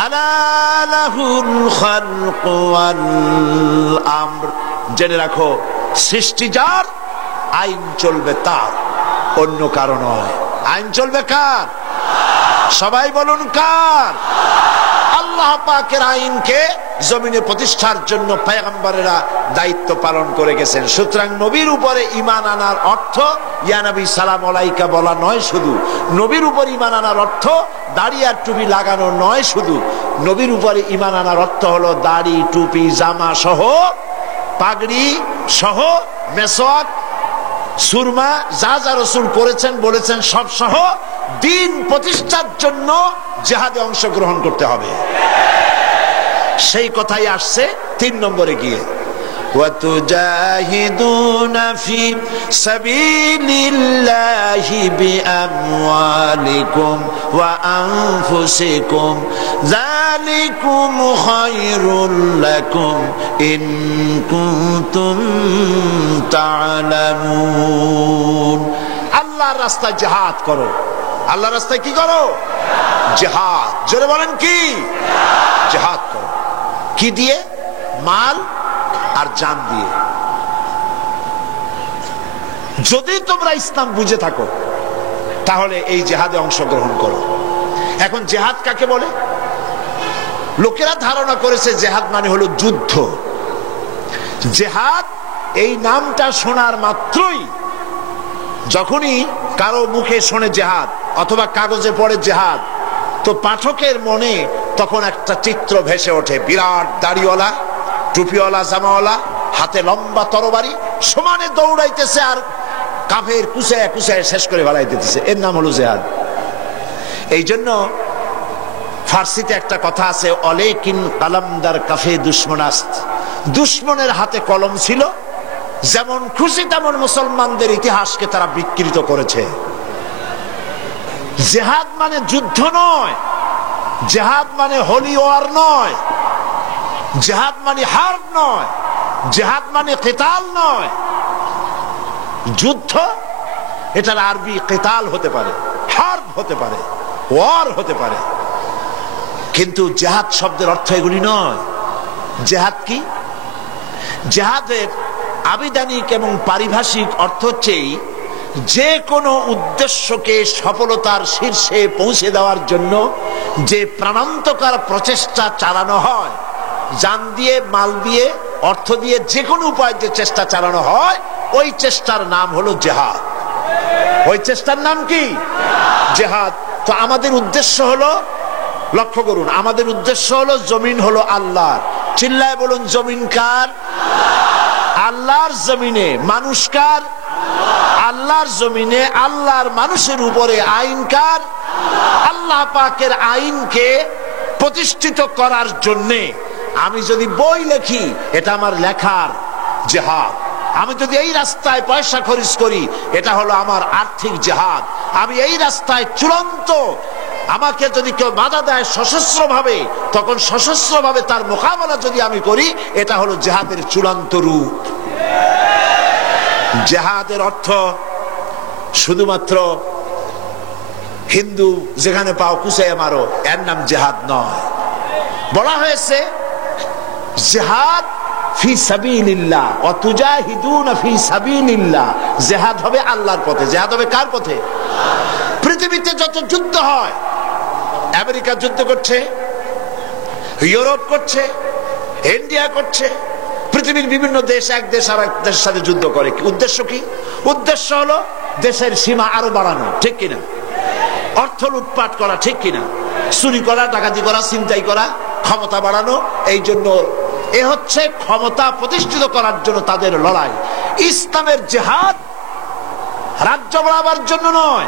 আলা লাহুল খালকু ওয়াল আমর, জেনে রাখো সৃষ্টি যার, আইন চলবে তার, অন্য কারো নয়। আইন চলবে কার? সবাই বলুন কার? আল্লাহ পাকের আইনকে জমিনে প্রতিষ্ঠার জন্য পয়গম্বরেরা দায়িত্ব পালন করে গেছেন। সুতরাং নবীর উপরে ঈমান আনার অর্থ ইয়া নবী সালাম আলাইকা বলা নয় শুধু, নবীর উপর ঈমান আনার অর্থ দাড়ি আর টুপি লাগানো নয় শুধু, নবীর উপরে ঈমান আনার অর্থ হলো দাড়ি টুপি জামা সহ, পাগড়ি সহ, মেসওয়াক সুরমা যা যা রাসূল করেছেন বলেছেন সব সহ দিন প্রতিষ্ঠার জন্য জিহাদে অংশগ্রহণ করতে হবে। সেই কথাই আসছে 3 নম্বরে গিয়ে, ওয়াতুজাহিদুনা ফি সাবিলিল্লাহি বিআমওয়ালিকুম ওয়া আনফুসিকুম যালিকুম খায়রুল লাকুম ইন কুনতুম তা'লামুন। আল্লাহর রাস্তায় জিহাদ করো। আল্লাহর রাস্তায় কি করো? জিহাদ। জোরে বলেন কি? জিহাদ করো। কি দিয়ে? মাল আর জান দিয়ে। যদি তোমরা ইসলাম বুঝে থাকো তাহলে এই জিহাদে অংশগ্রহণ করো। এখন জিহাদ কাকে বলে? লোকেরা ধারণা করেছে জিহাদ মানে হলো যুদ্ধ। জিহাদ এই নামটা শোনার মাত্রই, যখনই কারো মুখে শোনে জিহাদ অথবা কাগজে পড়ে জিহাদ, তো পাঠকের মনে তখন একটা চিত্র ভেসে ওঠে। বিরাট দাড়িওয়ালা, টুপিওয়ালা, জামাওয়ালা, হাতে লম্বা তরবারি, সমানে দৌড়াইতেছে আর কাফের কুচায় কুচায় শেষ করে ফেলাই দিতেছে। এর নাম হলো জিহাদ। এই জন্য ফার্সিতে একটা কথা আছে, অলেকিন কালামদার কাফে দুশ্মনাস্ত। দুশ্মনের হাতে কলম ছিল, যেমন খুশি তেমন মুসলমানদের ইতিহাসকে তারা বিকৃত করেছে। জিহাদ মানে যুদ্ধ নয়, জিহাদ মানে হোলি ওয়ার নয়, জিহাদ মানে হার্ব নয়, জিহাদ মানে কিতাল নয়। যুদ্ধ এটার আরবি কিতাল হতে পারে, হার্ব হতে পারে, ওয়ার হতে পারে, কিন্তু জিহাদ শব্দের অর্থ এগুলি নয়। জিহাদ কি? জিহাদের আবিধানিক এবং পারিভাষিক অর্থ হচ্ছে যে কোনো উদ্দেশ্যকে সফলতার শীর্ষে পৌঁছে দেওয়ার জন্য যে প্রাণান্তকার প্রচেষ্টা চালানো হয়, জান দিয়ে, মাল দিয়ে, অর্থ দিয়ে, যে কোনো উপায়ে যে চেষ্টা চালানো হয়, ওই চেষ্টার নাম হলো জিহাদ। ওই চেষ্টার নাম কি? জিহাদ। তো আমাদের উদ্দেশ্য হলো, লক্ষ্য করুন, আমাদের উদ্দেশ্য হলো জমিন হলো আল্লাহর। চিল্লায় বলুন, জমিন কার? আল্লাহর জমিনে। মানুষ কার? আল্লাহর জমিনে আল্লাহর মানুষের উপরে আইন কার? আল্লাহ পাকের আইনকে প্রতিষ্ঠিত করার জন্যে আমি যদি বই লেখি, এটা আমার লেখার জিহাদ। আমি যদি এই রাস্তায় পয়সা খরচ করি, এটা হলো আমার আর্থিক জিহাদ। আমি এই রাস্তায় চূড়ান্ত, আমাকে যদি কেউ বাধা দেয় সশস্ত্র ভাবে, তখন সশস্ত্র ভাবে তার মোকাবেলা যদি আমি করি, এটা হলো জিহাদের চূড়ান্ত রূপ। জিহাদের অর্থ শুধুমাত্র হিন্দু যেখানে পাও কুচাইয়া মারো, এর নাম জিহাদ নয়। বলা হয়েছে জিহাদ ফি সাবিলিল্লাহ ওয়া তুজাহিদুনা ফি সাবিলিল্লাহ। জিহাদ হবে আল্লাহর পথে। জিহাদ হবে কার পথে? পৃথিবীতে যত যুদ্ধ হয়, আমেরিকা যুদ্ধ করছে, ইউরোপ করছে, ইন্ডিয়া করছে, পৃথিবীর বিভিন্ন দেশ এক দেশ আর এক দেশের সাথে যুদ্ধ করে। উদ্দেশ্য কি? উদ্দেশ্য হলো দেশের সীমা আরো বাড়ানো, ঠিক কিনা? অর্থ লুটপাট করা, ঠিক কিনা? চুরি করা, ডাকাতি করা, ছিনতাই করা, ক্ষমতা বাড়ানো। এই জন্য এ হচ্ছে ক্ষমতা প্রতিষ্ঠিত করার জন্য তাদের লড়াই। ইসলামের জিহাদ রাজ্য বাড়াবার জন্য নয়,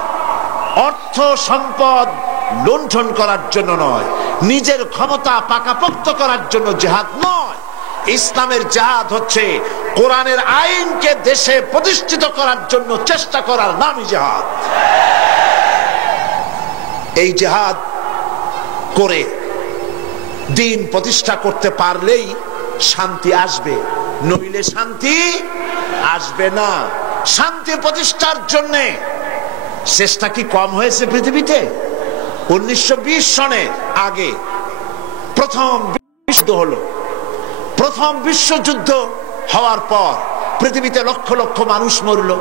অর্থ সম্পদ লুণ্ঠন করার জন্য নয়, নিজের ক্ষমতা পাকাপোক্ত করার জন্য জিহাদ নয়। ইসলামের জিহাদ হচ্ছে কোরআনের আইনকে দেশে প্রতিষ্ঠিত করার জন্য চেষ্টা করার নামই জিহাদ। এই জিহাদ করে দিন প্রতিষ্ঠা করতে পারলেই শান্তি আসবে, নইলে শান্তি আসবে না। শান্তি প্রতিষ্ঠার জন্য চেষ্টা কি কম হয়েছে পৃথিবীতে? 1920 সনে আগে প্রথম বিশ্বযুদ্ধ হলো। প্রথম বিশ্বযুদ্ধ হওয়ার পর পৃথিবীতে লক্ষ লক্ষ মানুষ মরল,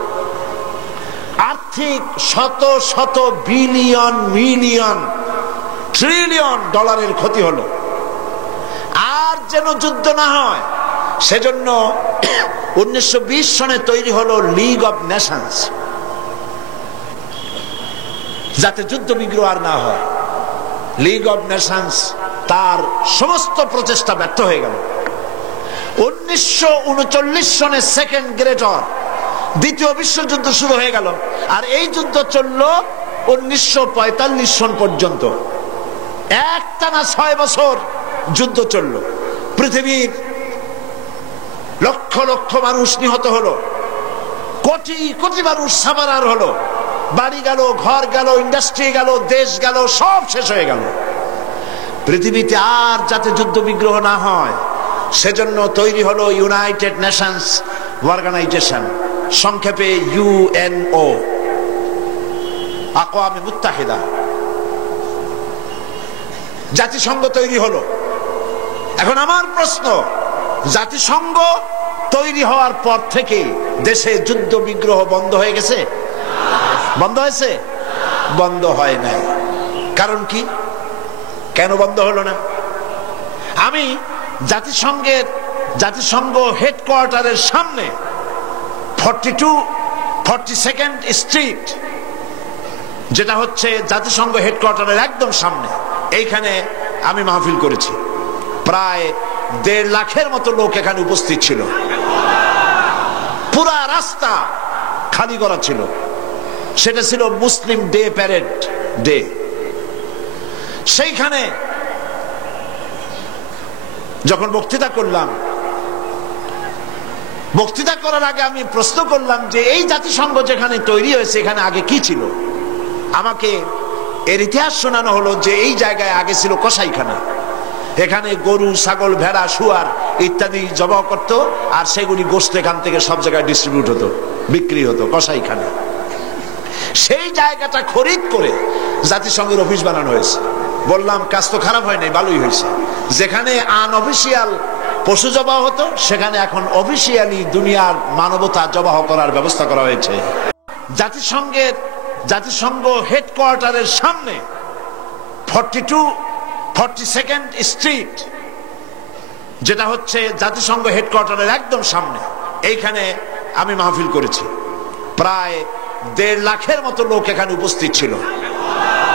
আর্থিক শত শত বিলিয়ন মিলিয়ন ট্রিলিয়ন ডলারের ক্ষতি হলো। আর যেন যুদ্ধ না হয় সেজন্য 1920 সনে তৈরি হলো লিগ অব নেশনস, যাতে যুদ্ধ বিগ্রহ আর না হয়। লিগ অব নেশনস তার সমস্ত প্রচেষ্টা ব্যর্থ হয়ে গেল। 1939 সনে সেকেন্ড গ্রেট ওয়ার, দ্বিতীয় বিশ্বযুদ্ধ শুরু হয়ে গেল। আর এই যুদ্ধ চলল 1945 সন পর্যন্ত। একটানা 6 বছর যুদ্ধ চলল। পৃথিবীর লক্ষ লক্ষ মানুষ নিহত হলো, কোটি কোটি মানুষ সাবারার হলো, বাড়ি গেল, ঘর গেল, ইন্ডাস্ট্রি গেল, দেশ গেল, সব শেষ হয়ে গেল। পৃথিবীতে আর যাতে যুদ্ধ বিগ্রহ না হয় সেজন্য তৈরি হলো ইউনাইটেড নেশনস অর্গানাইজেশন, সংক্ষেপে ইউএনও, আকওয়ামে মুত্তাহিদা। জাতিসংঘ তৈরি হলো। এখন আমার প্রশ্ন, জাতিসংঘ তৈরি হওয়ার পর থেকে দেশে যুদ্ধ বিগ্রহ বন্ধ হয়ে গেছে? বন্ধ হয়েছে? বন্ধ হয় নাই। কারণ কি? কেন বন্ধ হলো না? আমি জাতিসংঘ হেডকোয়ার্টারের সামনে 42 স্ট্রিট, যেটা হচ্ছে জাতিসংঘ হেডকোয়ার্টারের একদম সামনে, এইখানে আমি মাহফিল করেছি। প্রায় 1.5 লাখের মতো লোক এখানে উপস্থিত ছিল। পুরা রাস্তা খালি করা ছিল। সেটা ছিল মুসলিম ডে, প্যারেড ডে। সেইখানে যখন বক্তৃতা করলাম, বক্তৃতা করার আগে আমি প্রশ্ন করলাম যে এই জাতিসংঘ যেখানে তৈরি হয়েছে এখানে আগে কি ছিল? আমাকে এর ইতিহাস শোনানো হলো যে এই জায়গায় আগে ছিল কসাইখানা। এখানে গরু, ছাগল, ভেড়া, শুয়ার ইত্যাদি জবাই করত, আর সেগুলি গোশত এখান থেকে সব জায়গায় ডিস্ট্রিবিউট হতো, বিক্রি হতো, কসাইখানা। সেই জায়গাটা খরিদ করে জাতিসংঘের অফিস বানানো হয়েছে। বললাম কাজ তো খারাপ হয় নাই, ভালোই হয়েছে। যেখানে আনঅফিসিয়াল পশু জবাই হতো সেখানে এখন অফিসিয়ালি দুনিয়ার মানবতা জবাই করার ব্যবস্থা করা হয়েছে। জাতিসংঘ হেডকোয়ার্টারের সামনে 42 স্ট্রিট, যেটা হচ্ছে জাতিসংঘ হেডকোয়ার্টারের একদম সামনে, এইখানে আমি মাহফিল করেছি। প্রায় 1.5 লাখের মতো লোক এখানে উপস্থিত ছিল।